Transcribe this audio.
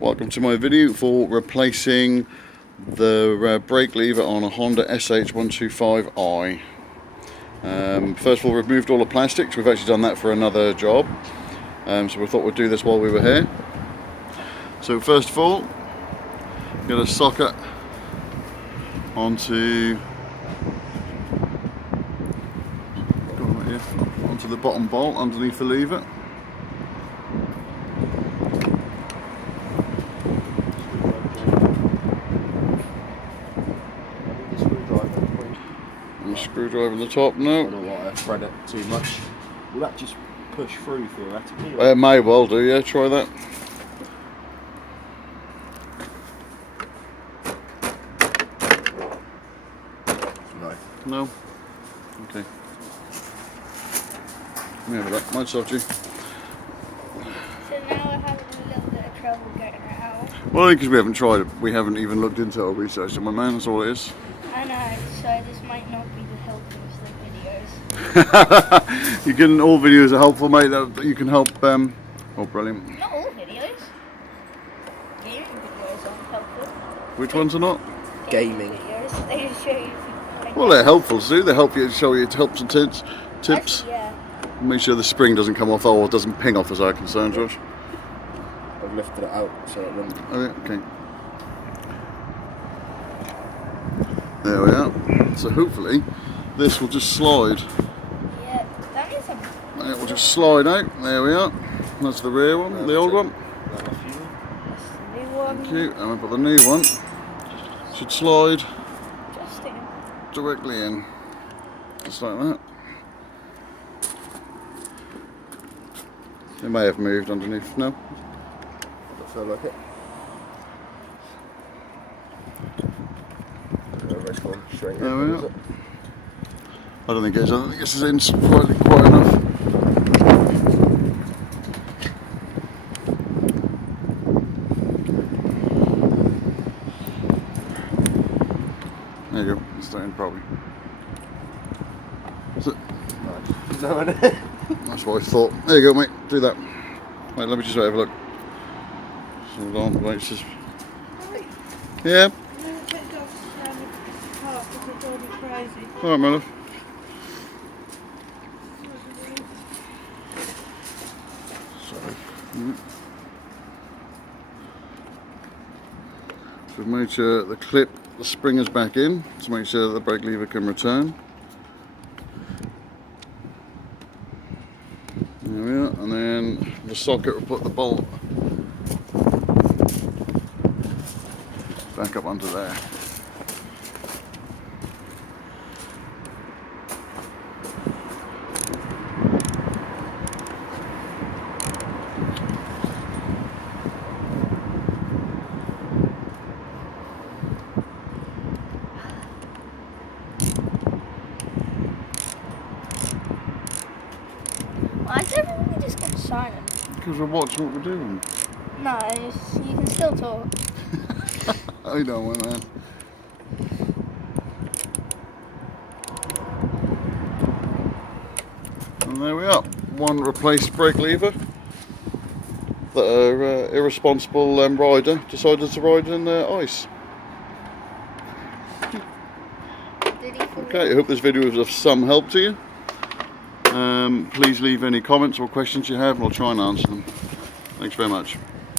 Welcome to my video for replacing the brake lever on a Honda Sh125i. First of all, removed all the plastics. We've actually done that for another job, so we thought we'd do this while we were here. So first of all, get a socket onto the bottom bolt underneath the lever. And a screwdriver on the top now. I don't know why I thread it too much. Will that just push through theoretically? It may well do, yeah, try that. No. No? Okay. Let me have a look. Might stop you. So now we're having a little bit of trouble getting it out. Well, I think because we haven't tried it, we haven't even looked into it or researched it, my man, that's all it is. I know, so this might not be the healthiest of videos. You can, all videos are helpful, mate, that you can help, oh brilliant. Not all videos. Gaming videos aren't helpful. Which ones are not? Gaming. Videos, they show you. Well, they're helpful too, they help you, show you tips and tips. Actually, yeah. Make sure the spring doesn't come off or doesn't ping off as I'm concerned, Josh. I've lifted it out so it wouldn't. Oh yeah, okay. There we are. So hopefully this will just slide. Yeah, that is a... It will just slide out. There we are. That's the rear one, the old one. That's the new one. Thank you. And we've got the new one. Should slide Just in. directly in. Just like that. It may have moved underneath. No? Does it feel like it? It's gone straight There we in, are. is it? I don't think it is. I don't think this is in quite enough. There you go. It's in probably. Is it? No, no, That's what I thought. There you go, mate. Do that. Wait, let me just have a look. Hold on. Wait, it's just... Yeah. Alright, my love. Sorry. So we've made sure the spring is back in to make sure that the brake lever can return. There we are, and then the socket will put the bolt back up onto there. Why has everybody just got silent? Because we're watching what we're doing. No, you can still talk. I don't want that. And there we are. One replaced brake lever that an irresponsible rider decided to ride in ice. Did he fall? Okay, I hope this video was of some help to you. Please leave any comments or questions you have and I'll try and answer them. Thanks very much.